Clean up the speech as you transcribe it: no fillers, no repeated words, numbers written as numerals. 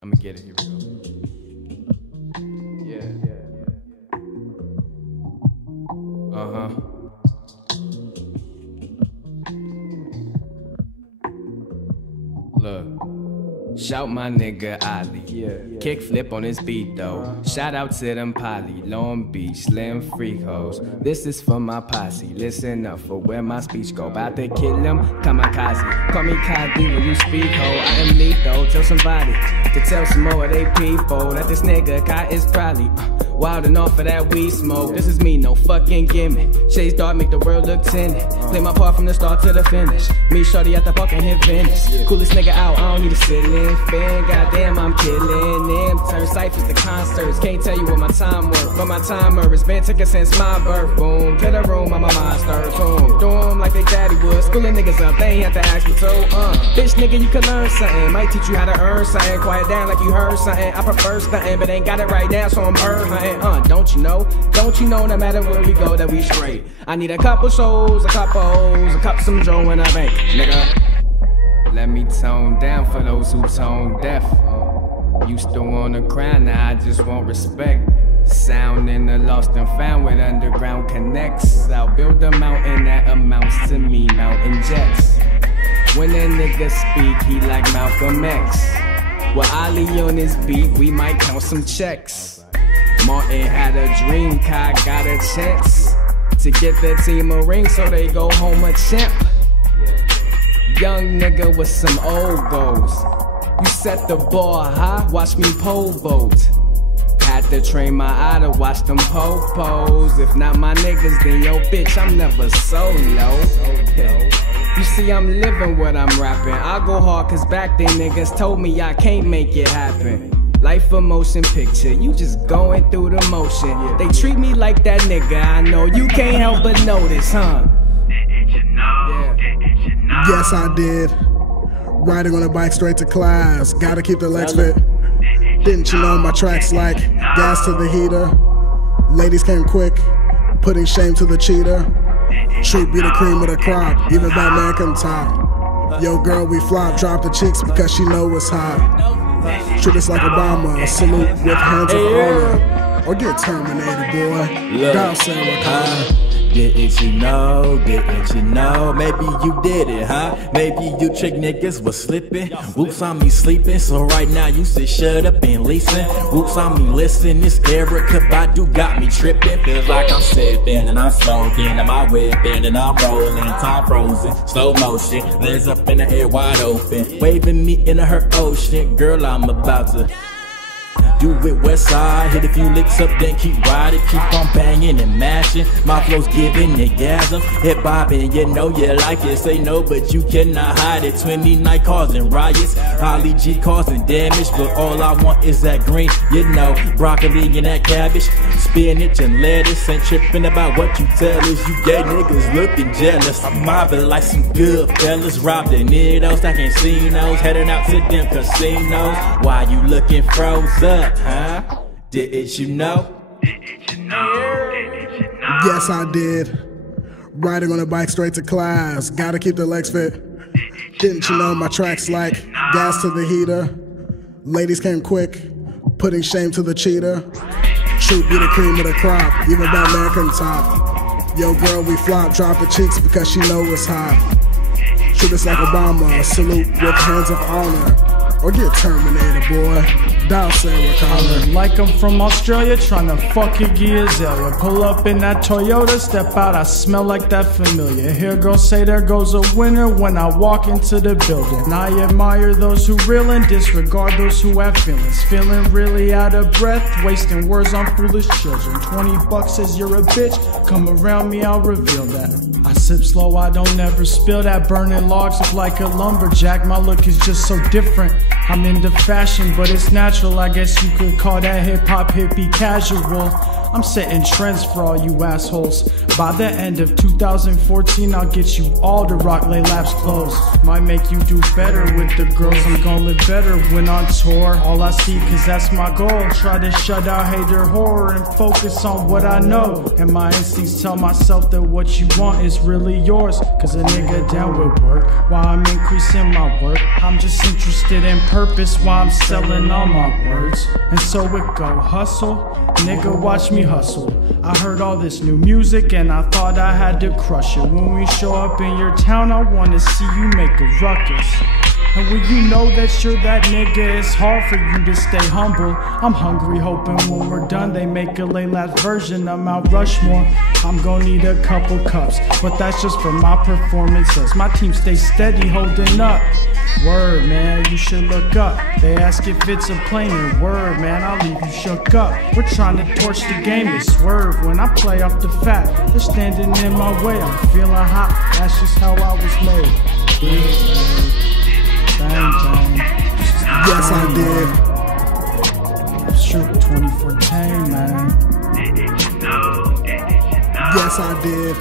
I'ma get it, here we go. Yeah. Look. Shout my nigga Ali, kick flip on his beat though. Shout out to them Poly, Long Beach, Slim Freak hoes. This is for my posse, listen up for where my speech go. About to kill him, kamikaze. Call me Kadi when you speak ho. I am lethal, tell somebody to tell some more of they people that this nigga Kai is probably wild enough for that weed smoke. This is me, no fucking gimmick. Shades dark, make the world look tinted. Play my part from the start to the finish. Me shorty at the park and hit Venice. Coolest nigga out, I don't need a ceiling fan. Goddamn, I'm killing them. Turn ciphers to concerts. Can't tell you what my time worth, but my timer has been ticking since my birth. Boom, to the room, I'm a monster. Boom, do 'em like they daddy would. Schooling niggas up, they ain't have to ask me to. Bitch, nigga, you can learn something. Might teach you how to earn something. Quiet down like you heard something. I prefer stunting, but ain't got it right now, so I'm hunting. Don't you know, no matter where we go that we straight. I need a couple shows, a couple hoes, a cup some Joe in a bank, nigga. Let me tone down for those who tone deaf. Used to wanna cry, now I just want respect. Sound in the lost and found with underground connects. I'll build a mountain that amounts to me mountain jets. When a nigga speak, he like Malcolm X. With Ali on his beat, we might count some checks. Martin had a dream, Kai got a chance to get the team a ring so they go home a champ. Young nigga with some old goals. You set the bar high, watch me pole vault. Had to train my eye to watch them po-pos. If not my niggas, then yo bitch, I'm never solo. You see, I'm living what I'm rapping. I go hard cause back then niggas told me I can't make it happen. Life a motion picture, you just going through the motion. They treat me like that nigga, I know you can't help but notice, huh? Yes, I did. Riding on a bike straight to class, gotta keep the legs fit. Didn't you know my tracks like gas to the heater? Ladies came quick, putting shame to the cheater. Treat be the cream of the crop, even Batman can top. Yo girl, we flop, drop the cheeks because she know it's hot. Treat us like Obama, salute with hands of honor. Or get terminated, boy. Down Sarah Connor. Didn't you know, maybe you did it, huh? Maybe you trick niggas was slipping. Whoops on me sleeping, so right now you say shut up and listen. Whoops on me listen, this Erykah Badu got me tripping. Feels like I'm sipping and I'm smoking, and I'm whipping and I'm rolling. Time frozen, slow motion, legs up in the air wide open. Waving me in her ocean, girl I'm about to do it west side, hit a few licks up, then keep riding, keep on banging and mashing. My flow's giving orgasm, hip bobbing, you know you like it. Say no, but you cannot hide it. 29 causing riots, Ali G causing damage, but all I want is that green, you know, broccoli and that cabbage, spinach and lettuce. Ain't tripping about what you tell us. You gay niggas looking jealous. I'm mobbing like some good fellas, robbing needles, stacking casinos, heading out to them casinos. Why you looking froze up? Huh? Didn't you know? Yes, I did. Riding on a bike straight to class, gotta keep the legs fit. Didn't you know my tracks like gas to the heater? Ladies came quick, putting shame to the cheater. Truth be the cream of the crop, even Batman can top. Yo girl, we flop, drop the cheeks because she know it's hot. Treat us like Obama, salute with hands of honor. Or get terminated, boy. Down Sarah Connor. Like I'm from Australia, tryna fuck Iggy Azalea. Pull up in that Toyota, step out, I smell like that familiar. Hear girls say there goes a winner when I walk into the building. I admire those who real and disregard those who have feelings. Feeling really out of breath, wasting words on foolish children. 20 bucks says you're a bitch, come around me, I'll reveal that. I sip slow, I don't ever spill that. Burning logs up like a lumberjack, my look is just so different. I'm into fashion, but it's natural, I guess you could call that hip-hop hippie casual. I'm setting trends for all you assholes. By the end of 2014, I'll get you all to rock Lay Labs clothes. Might make you do better with the girls. I'm gonna live better when on tour. All I see, cause that's my goal. Try to shut out hater horror and focus on what I know. And my instincts tell myself that what you want is really yours. Cause a nigga down with work while I'm increasing my work. I'm just interested in purpose while I'm selling all my words. And so it go, hustle, nigga watch me hustle. I heard all this new music and I thought I had to crush it. When we show up in your town, I wanna see you make a ruckus. And when you know that you're that nigga, it's hard for you to stay humble. I'm hungry, hoping when we're done they make a Lay Labs version of Mount Rushmore. I'm gonna need a couple cups, but that's just for my performances. My team stays steady, holding up. Word, man, you should look up. They ask if it's a plane, and word, man, I'll leave you shook up. We're trying to torch the game, they swerve when I play off the fat. They're standing in my way, I'm feeling hot. That's just how I was made. Bang, bang. Yes, I did. Shoot 24/10, man. Yes, I did.